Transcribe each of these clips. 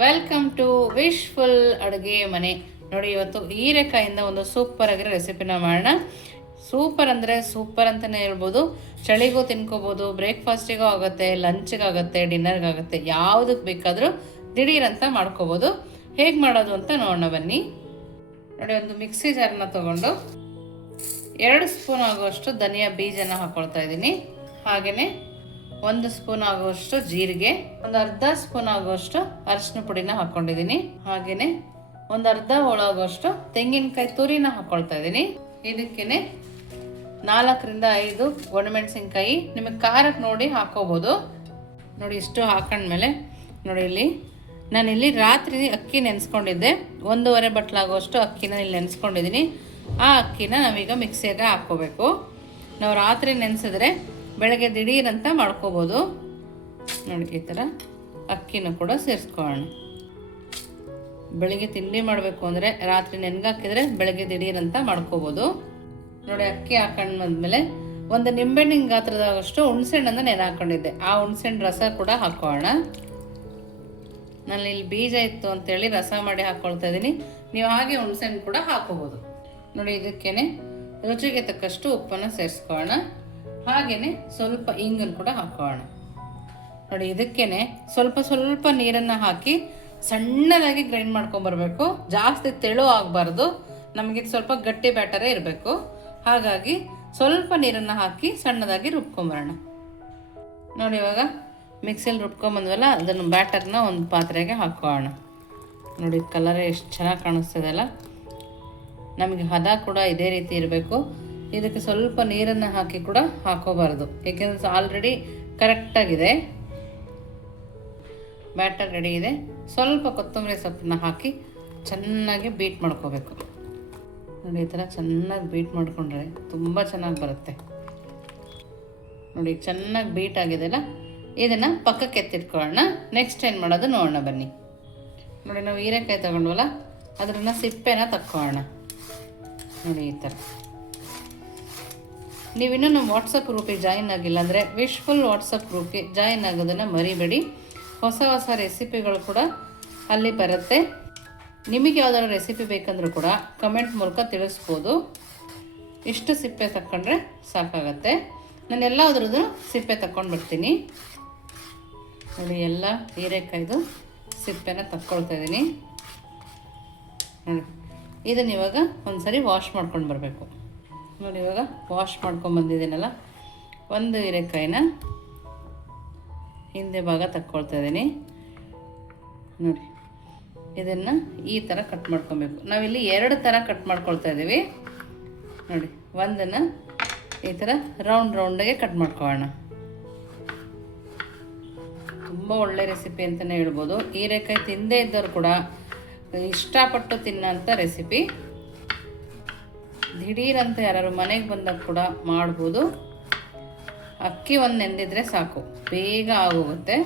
Welcome to wishful ಅಡುಗೆ ಮನೆ. ನೋಡಿ, ಇವತ್ತು ಹೀರೆಕಾಯಿಂದ ಒಂದು ಸೂಪರ್ ಆಗಿರೋ ರೆಸಿಪಿನ ಮಾಡೋಣ. ಸೂಪರ್ ಅಂದರೆ ಸೂಪರ್ ಅಂತಲೇ ಹೇಳ್ಬೋದು. ಚಳಿಗೂ ತಿನ್ಕೋಬೋದು, ಬ್ರೇಕ್ಫಾಸ್ಟಿಗೂ ಆಗುತ್ತೆ, ಲಂಚ್ಗಾಗುತ್ತೆ, ಡಿನ್ನರ್ಗಾಗುತ್ತೆ, ಯಾವುದಕ್ಕೆ ಬೇಕಾದರೂ ದಿಢೀರಂತ ಮಾಡ್ಕೋಬೋದು. ಹೇಗೆ ಮಾಡೋದು ಅಂತ ನೋಡೋಣ ಬನ್ನಿ. ನೋಡಿ, ಒಂದು ಮಿಕ್ಸಿ ಜಾರನ್ನ ತೊಗೊಂಡು 2 ಸ್ಪೂನ್ ಆಗುವಷ್ಟು ಧನಿಯಾ ಬೀಜನ ಹಾಕ್ಕೊಳ್ತಾ ಇದ್ದೀನಿ. ಹಾಗೆಯೇ 1 ಸ್ಪೂನ್ ಆಗುವಷ್ಟು ಜೀರಿಗೆ, ಒಂದು ಅರ್ಧ ಸ್ಪೂನ್ ಆಗುವಷ್ಟು ಅರಿಶಿನ ಪುಡಿನ ಹಾಕ್ಕೊಂಡಿದ್ದೀನಿ. ಹಾಗೆಯೇ ಒಂದು ಅರ್ಧ ಹೋಳಾಗುವಷ್ಟು ತೆಂಗಿನಕಾಯಿ ತುರಿನ ಹಾಕ್ಕೊಳ್ತಾ ಇದ್ದೀನಿ. ಇದಕ್ಕೇನೆ 4 ರಿಂದ 5 ಒಣಮೆಣಸಿನ್ಕಾಯಿ, ನಿಮಗೆ ಖಾರಕ್ಕೆ ನೋಡಿ ಹಾಕೋಬೋದು. ನೋಡಿ, ಇಷ್ಟು ಹಾಕೊಂಡ್ಮೇಲೆ ನೋಡಿ, ನಾನಿಲ್ಲಿ ರಾತ್ರಿ ಅಕ್ಕಿ ನೆನೆಸ್ಕೊಂಡಿದ್ದೆ. 1.5 ಬಟ್ಲಾಗುವಷ್ಟು ಅಕ್ಕಿನ ಇಲ್ಲಿ ನೆನೆಸ್ಕೊಂಡಿದ್ದೀನಿ. ಆ ಅಕ್ಕಿನ ನಾವೀಗ ಮಿಕ್ಸಿಯಾಗ ಹಾಕ್ಕೋಬೇಕು. ನಾವು ರಾತ್ರಿ ನೆನೆಸಿದ್ರೆ ಬೆಳಗ್ಗೆ ದಿಢೀರಂತ ಮಾಡ್ಕೋಬೋದು. ನೋಡಿ, ಈ ಥರ ಅಕ್ಕಿನೂ ಕೂಡ ಸೇರಿಸ್ಕೊಳ್ಳೋಣ. ಬೆಳಿಗ್ಗೆ ತಿಂಡಿ ಮಾಡಬೇಕು ಅಂದರೆ ರಾತ್ರಿ ನೆನೆಗಾಕಿದ್ರೆ ಬೆಳಗ್ಗೆ ದಿಢೀರಂತ ಮಾಡ್ಕೋಬೋದು. ನೋಡಿ, ಅಕ್ಕಿ ಹಾಕೊಂಡ್ಮೇಲೆ ಒಂದು ನಿಂಬೆಹಣ್ಣಿನ ಗಾತ್ರದಾಗಷ್ಟು ಹುಣಸೆಹಣ್ಣನ್ನು ನೆನೆ ಹಾಕ್ಕೊಂಡಿದ್ದೆ. ಆ ಹುಣಸೆಹಣ್ಣು ರಸ ಕೂಡ ಹಾಕೋಣ. ನಾನು ಇಲ್ಲಿ ಬೀಜ ಇತ್ತು ಅಂತೇಳಿ ರಸ ಮಾಡಿ ಹಾಕ್ಕೊಳ್ತಾ ಇದ್ದೀನಿ. ನೀವು ಹಾಗೆ ಹುಣಸೆಹಣ್ಣು ಕೂಡ ಹಾಕೋಬೋದು. ನೋಡಿ, ಇದಕ್ಕೇನೆ ರುಚಿಗೆ ತಕ್ಕಷ್ಟು ಉಪ್ಪನ್ನು ಸೇರಿಸ್ಕೊಳ್ಳೋಣ. ಹಾಗೆಯೇ ಸ್ವಲ್ಪ ಇಂಗನ್ನು ಕೂಡ ಹಾಕೋಣ. ನೋಡಿ, ಇದಕ್ಕೇನೆ ಸ್ವಲ್ಪ ನೀರನ್ನು ಹಾಕಿ ಸಣ್ಣದಾಗಿ ಗ್ರೈಂಡ್ ಮಾಡ್ಕೊಂಬರ್ಬೇಕು. ಜಾಸ್ತಿ ತೆಳು ಆಗಬಾರ್ದು, ನಮಗೆ ಸ್ವಲ್ಪ ಗಟ್ಟಿ ಬ್ಯಾಟರೇ ಇರಬೇಕು. ಹಾಗಾಗಿ ಸ್ವಲ್ಪ ನೀರನ್ನು ಹಾಕಿ ಸಣ್ಣದಾಗಿ ರುಬ್ಕೊಂಬರೋಣ. ನೋಡಿ, ಇವಾಗ ಮಿಕ್ಸಿಯಲ್ಲಿ ರುಬ್ಕೊಂಬಂದ್ವಲ್ಲ, ಅದನ್ನು ಬ್ಯಾಟರ್ನ ಒಂದು ಪಾತ್ರೆಗೆ ಹಾಕೋಣ. ನೋಡಿ, ಕಲರೇ ಎಷ್ಟು ಚೆನ್ನಾಗಿ ಕಾಣಿಸ್ತದಲ್ಲ. ನಮಗೆ ಹದ ಕೂಡ ಇದೇ ರೀತಿ ಇರಬೇಕು. ಇದಕ್ಕೆ ಸ್ವಲ್ಪ ನೀರನ್ನು ಹಾಕಿ ಕೂಡ ಹಾಕೋಬಾರ್ದು, ಏಕೆಂದರೆ ಆಲ್ರೆಡಿ ಕರೆಕ್ಟಾಗಿದೆ. ಬ್ಯಾಟರ್ ರೆಡಿ ಇದೆ. ಸ್ವಲ್ಪ ಕೊತ್ತಂಬರಿ ಸೊಪ್ಪನ್ನ ಹಾಕಿ ಚೆನ್ನಾಗಿ ಬೀಟ್ ಮಾಡ್ಕೋಬೇಕು. ನೋಡಿ, ಈ ಥರ ಚೆನ್ನಾಗಿ ಬೀಟ್ ಮಾಡಿಕೊಂಡ್ರೆ ತುಂಬ ಚೆನ್ನಾಗಿ ಬರುತ್ತೆ. ನೋಡಿ, ಚೆನ್ನಾಗಿ ಬೀಟ್ ಆಗಿದೆಲ್ಲ, ಇದನ್ನು ಪಕ್ಕಕ್ಕೆ ಎತ್ತಿಟ್ಕೊಳ್ಳೋಣ. ನೆಕ್ಸ್ಟ್ ಏನು ಮಾಡೋದು ನೋಡೋಣ ಬನ್ನಿ. ನೋಡಿ, ನಾವು ಹೀರೆಕಾಯಿ ತೊಗೊಂಡ್ವಲ್ಲ, ಅದನ್ನು ಸಿಪ್ಪೆನ ತಕ್ಕೊಳ್ಳೋಣ. ನೋಡಿ, ಈ ಥರ. ನೀವಿನ್ನೂ ನಮ್ಮ ವಾಟ್ಸಪ್ ಗ್ರೂಪಿಗೆ ಜಾಯಿನ್ ಆಗಿಲ್ಲ ಅಂದರೆ ವಿಶ್ಫುಲ್ ವಾಟ್ಸಪ್ ಗ್ರೂಪ್ಗೆ ಜಾಯಿನ್ ಆಗೋದನ್ನು ಮರಿಬೇಡಿ. ಹೊಸ ರೆಸಿಪಿಗಳು ಕೂಡ ಅಲ್ಲಿ ಬರುತ್ತೆ. ನಿಮಗೆ ಯಾವ್ದಾದ್ರು ರೆಸಿಪಿ ಬೇಕಂದ್ರೂ ಕೂಡ ಕಮೆಂಟ್ ಮೂಲಕ ತಿಳಿಸ್ಬೋದು. ಇಷ್ಟು ಸಿಪ್ಪೆ ತಕ್ಕೊಂಡ್ರೆ ಸಾಕಾಗತ್ತೆ. ನಾನು ಎಲ್ಲದ್ರದ್ದು ಸಿಪ್ಪೆ ತಕ್ಕೊಂಡು ಬರ್ತೀನಿ. ನೋಡಿ, ಎಲ್ಲ ಹೀರೆಕಾಯ್ದು ಸಿಪ್ಪೆನ ತಕ್ಕೊಳ್ತಾ ಇದ್ದೀನಿ. ನೋಡಿ, ಇದನ್ನು ಇವಾಗ ಒಂದ್ಸರಿ ವಾಶ್ ಮಾಡ್ಕೊಂಡು ಬರಬೇಕು. ನೋಡಿ, ಇವಾಗ ವಾಶ್ ಮಾಡ್ಕೊಂಡು ಬಂದಿದ್ದೀನಲ್ಲ, ಒಂದು ಹೀರೆಕಾಯಿನ ಹಿಂದೆ ಭಾಗ ತಕ್ಕೊಳ್ತಾ ಇದ್ದೀನಿ. ನೋಡಿ, ಇದನ್ನು ಈ ಥರ ಕಟ್ ಮಾಡ್ಕೊಬೇಕು. ನಾವಿಲ್ಲಿ 2 ಥರ ಕಟ್ ಮಾಡ್ಕೊಳ್ತಾ ಇದ್ದೀವಿ. ನೋಡಿ, ಒಂದನ್ನು ಈ ಥರ ರೌಂಡಾಗೆ ಕಟ್ ಮಾಡ್ಕೊಳ್ಳೋಣ. ತುಂಬ ಒಳ್ಳೆ ರೆಸಿಪಿ ಅಂತಲೇ ಹೇಳ್ಬೋದು. ಹೀರೆಕಾಯಿ ತಿಂದೇ ಇದ್ದವರು ಕೂಡ ಇಷ್ಟಪಟ್ಟು ತಿನ್ನೋಂಥ ರೆಸಿಪಿ. ದಿಢೀರಂತ ಯಾರು ಮನೆಗೆ ಬಂದಾಗ ಕೂಡ ಮಾಡ್ಬೋದು. ಅಕ್ಕಿ ಒಂದು ನೆಂದಿದ್ರೆ ಸಾಕು, ಬೇಗ ಆಗೋಗುತ್ತೆ.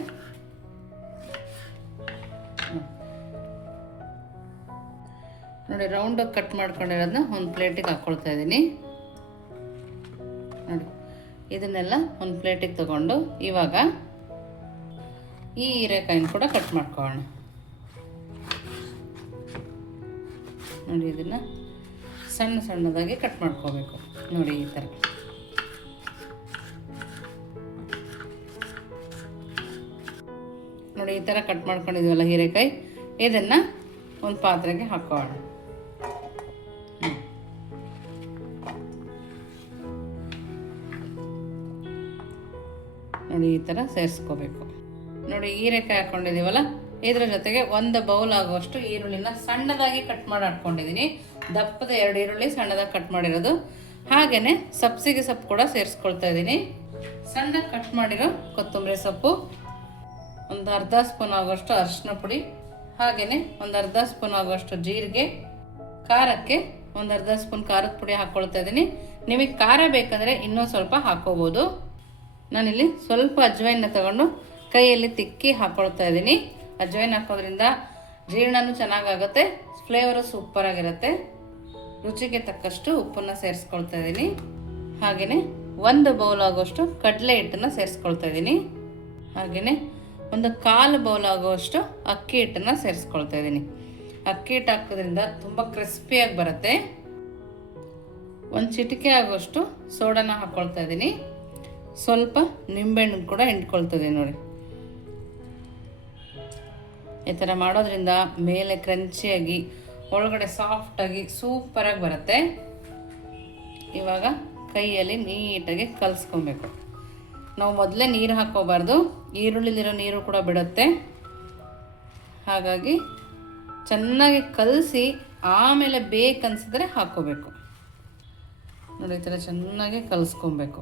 ನೋಡಿ, ರೌಂಡಾಗಿ ಕಟ್ ಮಾಡ್ಕೊಂಡಿರೋದನ್ನ ಒಂದು ಪ್ಲೇಟಿಗೆ ಹಾಕ್ಕೊಳ್ತಾ ಇದ್ದೀನಿ. ನೋಡಿ, ಇದನ್ನೆಲ್ಲ ಒಂದು ಪ್ಲೇಟಿಗೆ ತಗೊಂಡು ಇವಾಗ ಈ ಹೀರೆಕಾಯಿನ ಕೂಡ ಕಟ್ ಮಾಡ್ಕೊಳ್ಳೋಣ. ನೋಡಿ, ಇದನ್ನು ಸಣ್ಣದಾಗಿ ಕಟ್ ಮಾಡ್ಕೋಬೇಕು. ನೋಡಿ, ಈ ಥರ. ನೋಡಿ, ಈ ಥರ ಕಟ್ ಮಾಡ್ಕೊಂಡಿದ್ದೀವಲ್ಲ ಹೀರೆಕಾಯಿ, ಇದನ್ನು ಒಂದು ಪಾತ್ರೆಗೆ ಹಾಕೋಣ. ನೋಡಿ, ಈ ಥರ ಸೇರಿಸ್ಕೋಬೇಕು. ನೋಡಿ, ಹೀರೆಕಾಯಿ ಹಾಕ್ಕೊಂಡಿದ್ದೀವಲ್ಲ, ಇದ್ರ ಜೊತೆಗೆ 1 ಬೌಲ್ ಆಗುವಷ್ಟು ಈರುಳ್ಳಿನ ಸಣ್ಣದಾಗಿ ಕಟ್ ಮಾಡಿ ಹಾಕ್ಕೊಂಡಿದ್ದೀನಿ. ದಪ್ಪದ 2 ಈರುಳ್ಳಿ ಸಣ್ಣದಾಗಿ ಕಟ್ ಮಾಡಿರೋದು. ಹಾಗೆಯೇ ಸಬ್ಸಿಗೆ ಸೊಪ್ಪು ಕೂಡ ಸೇರಿಸ್ಕೊಳ್ತಾ ಇದ್ದೀನಿ. ಸಣ್ಣದಾಗಿ ಕಟ್ ಮಾಡಿರೋ ಕೊತ್ತಂಬರಿ ಸೊಪ್ಪು, ಒಂದು ಅರ್ಧ ಸ್ಪೂನ್ ಆಗುವಷ್ಟು ಅರಿಶಿನ ಪುಡಿ, ಹಾಗೆಯೇ ಒಂದು ಅರ್ಧ ಸ್ಪೂನ್ ಆಗುವಷ್ಟು ಜೀರಿಗೆ, ಖಾರಕ್ಕೆ ಒಂದು ಅರ್ಧ ಸ್ಪೂನ್ ಖಾರದ ಪುಡಿ ಹಾಕ್ಕೊಳ್ತಾ ಇದ್ದೀನಿ. ನಿಮಗೆ ಖಾರ ಬೇಕಂದರೆ ಇನ್ನೂ ಸ್ವಲ್ಪ ಹಾಕೋಬೋದು. ನಾನಿಲ್ಲಿ ಸ್ವಲ್ಪ ಅಜ್ವೈನ ತಗೊಂಡು ಕೈಯಲ್ಲಿ ತಿಕ್ಕಿ ಹಾಕ್ಕೊಳ್ತಾ ಇದ್ದೀನಿ. ಅಜ್ವೈನ್ ಹಾಕೋದ್ರಿಂದ ಜೀರ್ಣನೂ ಚೆನ್ನಾಗಾಗುತ್ತೆ, ಫ್ಲೇವರು ಸೂಪರಾಗಿರುತ್ತೆ. ರುಚಿಗೆ ತಕ್ಕಷ್ಟು ಉಪ್ಪನ್ನು ಸೇರಿಸ್ಕೊಳ್ತಾ ಇದ್ದೀನಿ. ಹಾಗೆಯೇ 1 ಬೌಲ್ ಆಗೋಷ್ಟು ಕಡಲೆ ಹಿಟ್ಟನ್ನು ಸೇರಿಸ್ಕೊಳ್ತಾ ಇದ್ದೀನಿ. ಹಾಗೆಯೇ ಒಂದು 1/4 ಬೌಲ್ ಆಗುವಷ್ಟು ಅಕ್ಕಿ ಹಿಟ್ಟನ್ನು ಸೇರಿಸ್ಕೊಳ್ತಾ ಇದ್ದೀನಿ. ಅಕ್ಕಿ ಹಿಟ್ಟು ಹಾಕೋದ್ರಿಂದ ತುಂಬ ಕ್ರಿಸ್ಪಿಯಾಗಿ ಬರುತ್ತೆ. ಒಂದು ಚಿಟಿಕೆ ಆಗುವಷ್ಟು ಸೋಡಾನ ಹಾಕ್ಕೊಳ್ತಾ ಇದ್ದೀನಿ. ಸ್ವಲ್ಪ ನಿಂಬೆಹಣ್ಣು ಕೂಡ ಹಿಂಡ್ಕೊಳ್ತಿದ್ದೀನಿ ನೋಡಿ. ಈ ಥರ ಮಾಡೋದ್ರಿಂದ ಮೇಲೆ ಕ್ರಂಚಿಯಾಗಿ ಒಳಗಡೆ ಸಾಫ್ಟಾಗಿ ಸೂಪರಾಗಿ ಬರುತ್ತೆ. ಇವಾಗ ಕೈಯಲ್ಲಿ ನೀಟಾಗಿ ಕಲಿಸ್ಕೊಬೇಕು. ನಾವು ಮೊದಲೇ ನೀರು ಹಾಕ್ಕೋಬಾರ್ದು, ಈರುಳ್ಳಿಲಿರೋ ನೀರು ಕೂಡ ಬಿಡುತ್ತೆ. ಹಾಗಾಗಿ ಚೆನ್ನಾಗಿ ಕಲಸಿ ಆಮೇಲೆ ಬೇಕನ್ಸಿದ್ರೆ ಹಾಕ್ಕೋಬೇಕು ನೋಡಿ. ಈ ಥರ ಚೆನ್ನಾಗಿ ಕಲಿಸ್ಕೊಬೇಕು.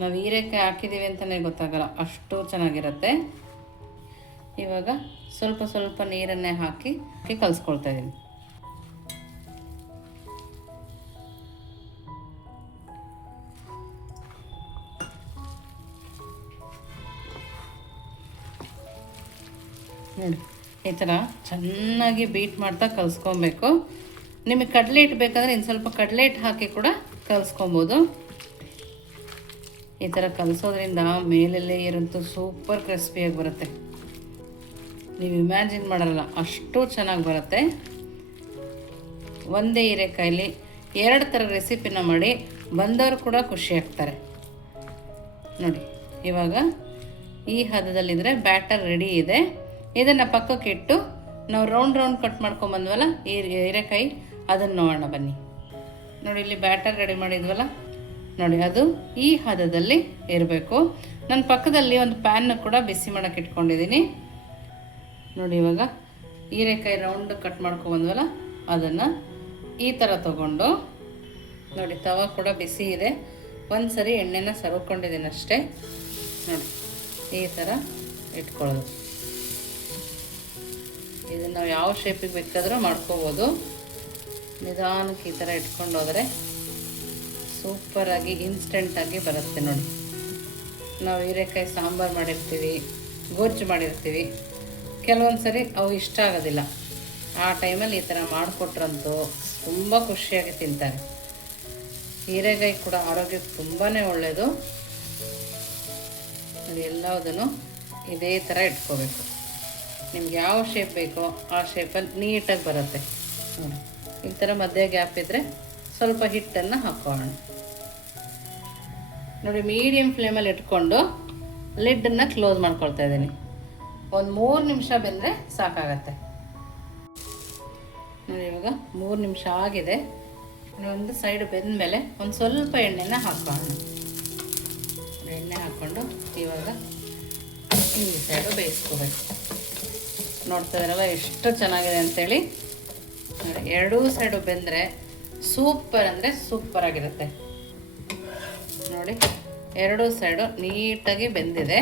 ನಾವು ಹೀರೆಕಾಯಿ ಹಾಕಿದ್ದೀವಿ ಅಂತಲೇ ಗೊತ್ತಾಗಲ್ಲ, ಅಷ್ಟು ಚೆನ್ನಾಗಿರುತ್ತೆ. ಇವಾಗ ಸ್ವಲ್ಪ ಸ್ವಲ್ಪ ನೀರನ್ನೇ ಹಾಕಿ ಕಲಿಸ್ಕೊಳ್ತಾ ಇದ್ದೀನಿ. ನೋಡಿ ಈ ಥರ ಚೆನ್ನಾಗಿ ಬೀಟ್ ಮಾಡ್ತಾ ಕಲಿಸ್ಕೊಬೇಕು. ನಿಮಗೆ ಕಡಲೆ ಹಿಟ್ಟು ಬೇಕಾದರೆ ಇನ್ನು ಸ್ವಲ್ಪ ಕಡಲೆ ಹಿಟ್ಟು ಹಾಕಿ ಕೂಡ ಕಲಿಸ್ಕೊಬೋದು. ಈ ಥರ ಕಲಿಸೋದ್ರಿಂದ ಮೇಲೆಲ್ಲೇ ಇರಂತೂ ಸೂಪರ್ ಕ್ರಿಸ್ಪಿಯಾಗಿ ಬರುತ್ತೆ. ನೀವು ಇಮ್ಯಾಜಿನ್ ಮಾಡಲ್ಲ, ಅಷ್ಟು ಚೆನ್ನಾಗಿ ಬರುತ್ತೆ. ಒಂದೇ ಹೀರೆಕಾಯಲ್ಲಿ 2 ಥರ ರೆಸಿಪಿನ ಮಾಡಿ ಬಂದವರು ಕೂಡ ಖುಷಿ ಆಗ್ತಾರೆ ನೋಡಿ. ಇವಾಗ ಈ ಹದದಲ್ಲಿದ್ದರೆ ಬ್ಯಾಟರ್ ರೆಡಿ ಇದೆ. ಇದನ್ನು ಪಕ್ಕಕ್ಕೆ ಇಟ್ಟು ನಾವು ರೌಂಡ್ ಕಟ್ ಮಾಡ್ಕೊಂಬಂದ್ವಲ್ಲ ಹೀರೆಕಾಯಿ, ಅದನ್ನು ನೋಡೋಣ ಬನ್ನಿ. ನೋಡಿ ಇಲ್ಲಿ ಬ್ಯಾಟರ್ ರೆಡಿ ಮಾಡಿದ್ವಲ್ಲ ನೋಡಿ, ಅದು ಈ ಹದದಲ್ಲಿ ಇರಬೇಕು. ನನ್ನ ಪಕ್ಕದಲ್ಲಿ ಒಂದು ಪ್ಯಾನ್ ಕೂಡ ಬಿಸಿ ಮಾಡೋಕ್ಕೆ ಇಟ್ಕೊಂಡಿದ್ದೀನಿ ನೋಡಿ. ಇವಾಗ ಹೀರೆಕಾಯಿ ರೌಂಡ್ ಕಟ್ ಮಾಡ್ಕೊಂಬಂದ್ವಲ್ಲ ಅದನ್ನು ಈ ಥರ ತಗೊಂಡು ನೋಡಿ, ತವ ಕೂಡ ಬಿಸಿ ಇದೆ. ಒಂದು ಸರಿ ಎಣ್ಣೆನ ಸವರ್ಕೊಂಡಿದ್ದೀನಿ ಅಷ್ಟೇ ನೋಡಿ. ಈ ಥರ ಇಟ್ಕೊಳ್ಳೋದು. ಇದನ್ನು ನಾವು ಯಾವ ಶೇಪಿಗೆ ಬೇಕಾದರೂ ಮಾಡ್ಕೋಬೋದು. ನಿಧಾನಕ್ಕೆ ಈ ಥರ ಇಟ್ಕೊಂಡು ಹೋದರೆ ಸೂಪರಾಗಿ ಇನ್ಸ್ಟೆಂಟಾಗಿ ಬರುತ್ತೆ ನೋಡಿ. ನಾವು ಹೀರೆಕಾಯಿ ಸಾಂಬಾರು ಮಾಡಿರ್ತೀವಿ, ಗೊಜ್ಜು ಮಾಡಿರ್ತೀವಿ, ಕೆಲವೊಂದು ಸರಿ ಅವು ಇಷ್ಟ ಆಗೋದಿಲ್ಲ. ಆ ಟೈಮಲ್ಲಿ ಈ ಥರ ಮಾಡಿಕೊಟ್ರಂತೂ ತುಂಬ ಖುಷಿಯಾಗಿ ತಿಂತಾರೆ. ಹೀರೆಕಾಯಿ ಕೂಡ ಆರೋಗ್ಯಕ್ಕೆ ತುಂಬಾ ಒಳ್ಳೆಯದು. ಅದು ಎಲ್ಲದನ್ನು ಇದೇ ಥರ ಇಟ್ಕೋಬೇಕು. ನಿಮ್ಗೆ ಯಾವ ಶೇಪ್ ಬೇಕೋ ಆ ಶೇಪಲ್ಲಿ ನೀಟಾಗಿ ಬರುತ್ತೆ ನೋಡಿ. ಈ ಥರ ಮಧ್ಯೆ ಗ್ಯಾಪ್ ಇದ್ದರೆ ಸ್ವಲ್ಪ ಹಿಟ್ಟನ್ನು ಹಾಕೋಣ ನೋಡಿ. ಮೀಡಿಯಮ್ ಫ್ಲೇಮಲ್ಲಿ ಇಟ್ಕೊಂಡು ಲಿಡ್ಡನ್ನು ಕ್ಲೋಸ್ ಮಾಡ್ಕೊಳ್ತಾ ಇದ್ದೀನಿ. ಒಂದು 3 ನಿಮಿಷ ಬೆಂದರೆ ಸಾಕಾಗತ್ತೆ ನೋಡಿ. ಇವಾಗ 3 ನಿಮಿಷ ಆಗಿದೆ. ಒಂದು ಸೈಡ್ ಬೆಂದ ಮೇಲೆ ಒಂದು ಸ್ವಲ್ಪ ಎಣ್ಣೆನ ಹಾಕೋಣ. ಎಣ್ಣೆ ಹಾಕ್ಕೊಂಡು ಇವಾಗ ಈ ಸೈಡು ಬೇಯಿಸ್ಕೋಬೇಕು. ನೋಡ್ತಾ ಇದ್ದಾರಲ್ಲ ಎಷ್ಟು ಚೆನ್ನಾಗಿದೆ ಅಂತೇಳಿ. ಎರಡೂ ಸೈಡು ಬೆಂದರೆ ಸೂಪರ್ ಅಂದರೆ ಸೂಪರಾಗಿರುತ್ತೆ ನೋಡಿ. ಎರಡೂ ಸೈಡು ನೀಟಾಗಿ ಬೆಂದಿದೆ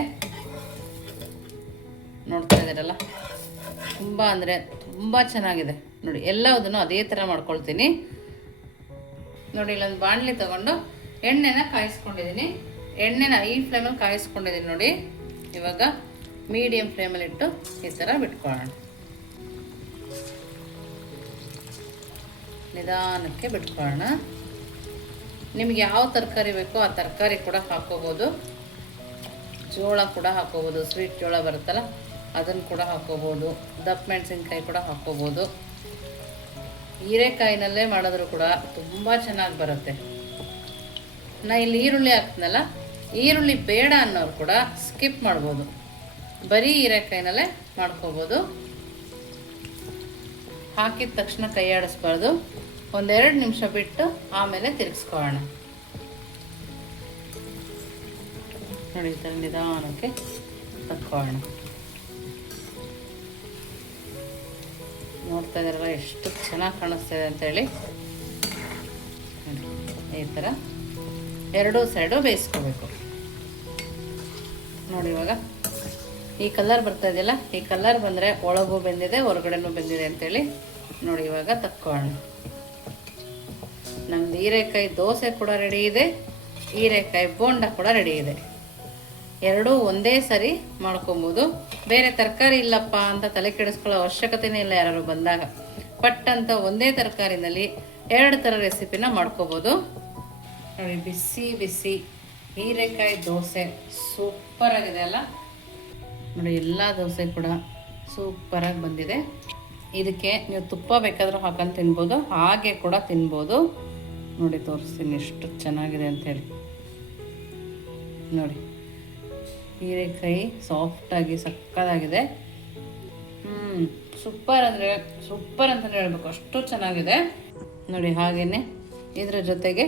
ನೋಡ್ತಾ ಇದ್ದೀರಲ್ಲ, ತುಂಬ ಅಂದರೆ ತುಂಬ ಚೆನ್ನಾಗಿದೆ ನೋಡಿ. ಎಲ್ಲದನ್ನು ಅದೇ ಥರ ಮಾಡ್ಕೊಳ್ತೀನಿ ನೋಡಿ. ಇಲ್ಲೊಂದು ಬಾಣಲಿ ತಗೊಂಡು ಎಣ್ಣೆನ ಕಾಯಿಸ್ಕೊಂಡಿದ್ದೀನಿ. ಎಣ್ಣೆನ ಈ ಫ್ಲೇಮಲ್ಲಿ ಕಾಯಿಸ್ಕೊಂಡಿದ್ದೀನಿ ನೋಡಿ. ಇವಾಗ ಮೀಡಿಯಮ್ ಫ್ಲೇಮಲ್ಲಿ ಇಟ್ಟು ಈ ಥರ ಬಿಟ್ಕೊಳ್ಳೋಣ. ನಿಧಾನಕ್ಕೆ ಬಿಟ್ಕೊಳ್ಳೋಣ. ನಿಮ್ಗೆ ಯಾವ ತರಕಾರಿ ಬೇಕೋ ಆ ತರಕಾರಿ ಕೂಡ ಹಾಕೋಬೋದು. ಜೋಳ ಕೂಡ ಹಾಕೋಬೋದು, ಸ್ವೀಟ್ ಜೋಳ ಬರುತ್ತಲ್ಲ ಅದನ್ನು ಕೂಡ ಹಾಕೋಬೋದು. ದಪ್ಪ ಮೆಣಸಿನ್ಕಾಯಿ ಕೂಡ ಹಾಕೋಬೋದು. ಹೀರೆಕಾಯಿನಲ್ಲೇ ಮಾಡಿದ್ರು ಕೂಡ ತುಂಬ ಚೆನ್ನಾಗಿ ಬರುತ್ತೆ. ನಾ ಇಲ್ಲಿ ಈರುಳ್ಳಿ ಹಾಕ್ತೀನಲ್ಲ, ಈರುಳ್ಳಿ ಬೇಡ ಅನ್ನೋರು ಕೂಡ ಸ್ಕಿಪ್ ಮಾಡ್ಬೋದು. ಬರೀ ಹೀರೆಕಾಯಿನಲ್ಲೇ ಮಾಡ್ಕೋಬೋದು. ಹಾಕಿದ ತಕ್ಷಣ ಕೈ ಆಡಿಸ್ಬಾರ್ದು. 1-2 ನಿಮಿಷ ಬಿಟ್ಟು ಆಮೇಲೆ ತಿರುಗಿಸ್ಕೊಳ್ಳೋಣ ನೋಡಿ. ಈ ಥರ ನಿಧಾನಕ್ಕೆ ತಕ್ಕೊಳ್ಳೋಣ. ನೋಡ್ತಾ ಇದ್ದಾರಲ್ಲ ಎಷ್ಟು ಚೆನ್ನಾಗಿ ಕಾಣಿಸ್ತಾ ಇದೆ ಅಂತೇಳಿ. ಈ ಥರ ಎರಡೂ ಸೈಡು ಬೇಯಿಸ್ಕೋಬೇಕು ನೋಡಿ. ಇವಾಗ ಈ ಕಲರ್ ಬರ್ತಾ ಇದೆಯಲ್ಲ, ಈ ಕಲರ್ ಬಂದರೆ ಒಳಗೂ ಬೆಂದಿದೆ ಹೊರಗಡೆನೂ ಬೆಂದಿದೆ ಅಂತೇಳಿ ನೋಡಿ. ಇವಾಗ ತಕ್ಕೊಳ್ಳೋಣ. ನಮ್ದು ಹೀರೆಕಾಯಿ ದೋಸೆ ಕೂಡ ರೆಡಿ ಇದೆ, ಹೀರೆಕಾಯಿ ಬೋಂಡ ಕೂಡ ರೆಡಿ ಇದೆ. ಎರಡೂ ಒಂದೇ ಸರಿ ಮಾಡ್ಕೊಬೋದು. ಬೇರೆ ತರಕಾರಿ ಇಲ್ಲಪ್ಪ ಅಂತ ತಲೆ ಕೆಡಿಸ್ಕೊಳ್ಳೋ ಅವಶ್ಯಕತೆನೇ ಇಲ್ಲ. ಯಾರು ಬಂದಾಗ ಪಟ್ ಅಂತ ಒಂದೇ ತರಕಾರಿನಲ್ಲಿ 2 ಥರ ರೆಸಿಪಿನ ಮಾಡ್ಕೋಬೋದು ನೋಡಿ. ಬಿಸಿ ಬಿಸಿ ಹೀರೆಕಾಯಿ ದೋಸೆ ಸೂಪರ್ ಆಗಿದೆ ಅಲ್ಲ. ನೋಡಿ ಎಲ್ಲ ದೋಸೆ ಕೂಡ ಸೂಪರಾಗಿ ಬಂದಿದೆ. ಇದಕ್ಕೆ ನೀವು ತುಪ್ಪ ಬೇಕಾದರೂ ಹಾಕೊಂಡು ತಿನ್ಬೋದು, ಹಾಗೆ ಕೂಡ ತಿನ್ಬೋದು. ನೋಡಿ ತೋರಿಸ್ತೀನಿ ಎಷ್ಟು ಚೆನ್ನಾಗಿದೆ ಅಂಥೇಳಿ. ನೋಡಿ ಹೀರೆಕಾಯಿ ಸಾಫ್ಟಾಗಿ ಸಕ್ಕತ್ತಾಗಿದೆ. ಸೂಪರ್ ಅಂದರೆ ಸೂಪರ್ ಅಂತಲೇ ಹೇಳ್ಬೇಕು, ಅಷ್ಟು ಚೆನ್ನಾಗಿದೆ. ನೋಡಿ ಹಾಗೆಯೇ ಇದ್ರ ಜೊತೆಗೆ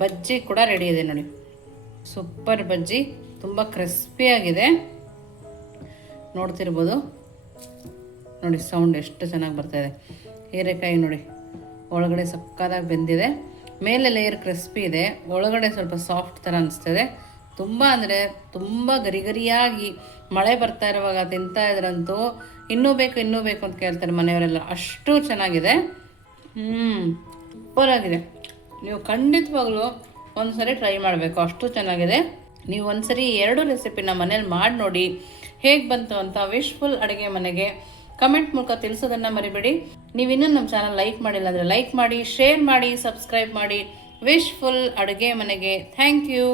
ಬಜ್ಜಿ ಕೂಡ ರೆಡಿ ಇದೆ. ನೋಡಿ ಸೂಪರ್ ಬಜ್ಜಿ, ತುಂಬ ಕ್ರಿಸ್ಪಿಯಾಗಿದೆ, ನೋಡ್ತಿರ್ಬೋದು. ನೋಡಿ ಸೌಂಡ್ ಎಷ್ಟು ಚೆನ್ನಾಗಿ ಬರ್ತಾಯಿದೆ. ಹೀರೆಕಾಯಿ ನೋಡಿ ಒಳಗಡೆ ಸಕ್ಕತ್ತಾಗಿ ಬೆಂದಿದೆ, ಮೇಲೆ ಲೇಯರ್ ಕ್ರಿಸ್ಪಿ ಇದೆ, ಒಳಗಡೆ ಸ್ವಲ್ಪ ಸಾಫ್ಟ್ ಥರ ಅನಿಸ್ತದೆ. ತುಂಬ ಅಂದರೆ ತುಂಬ ಗರಿಗರಿಯಾಗಿ ಮಳೆ ಬರ್ತಾ ಇರುವಾಗ ತಿಂತಾ ಇದ್ರಂತೂ ಇನ್ನೂ ಬೇಕು ಅಂತ ಕೇಳ್ತಾರೆ ಮನೆಯವರೆಲ್ಲ, ಅಷ್ಟು ಚೆನ್ನಾಗಿದೆ. ಸೂಪರಾಗಿದೆ. ನೀವು ಖಂಡಿತವಾಗ್ಲೂ ಒಂದ್ಸರಿ ಟ್ರೈ ಮಾಡಬೇಕು, ಅಷ್ಟು ಚೆನ್ನಾಗಿದೆ. ನೀವು ಒಂದ್ಸರಿ 2 ರೆಸಿಪಿನ ಮನೇಲಿ ಮಾಡಿ ನೋಡಿ, ಹೇಗೆ ಬಂತು ಅಂತ ವಿಶ್ಫುಲ್ ಅಡುಗೆ ಮನೆಗೆ ಕಮೆಂಟ್ ಮೂಲಕ ತಿಳಿಸೋದನ್ನು ಮರಿಬೇಡಿ. ನೀವಿನ್ನೂ ನಮ್ಮ ಚಾನಲ್ ಲೈಕ್ ಮಾಡಿಲ್ಲ ಅಂದರೆ ಲೈಕ್ ಮಾಡಿ, ಶೇರ್ ಮಾಡಿ, ಸಬ್ಸ್ಕ್ರೈಬ್ ಮಾಡಿ. ವಿಶ್ಫುಲ್ ಅಡುಗೆ ಮನೆಗೆ ಥ್ಯಾಂಕ್ ಯು.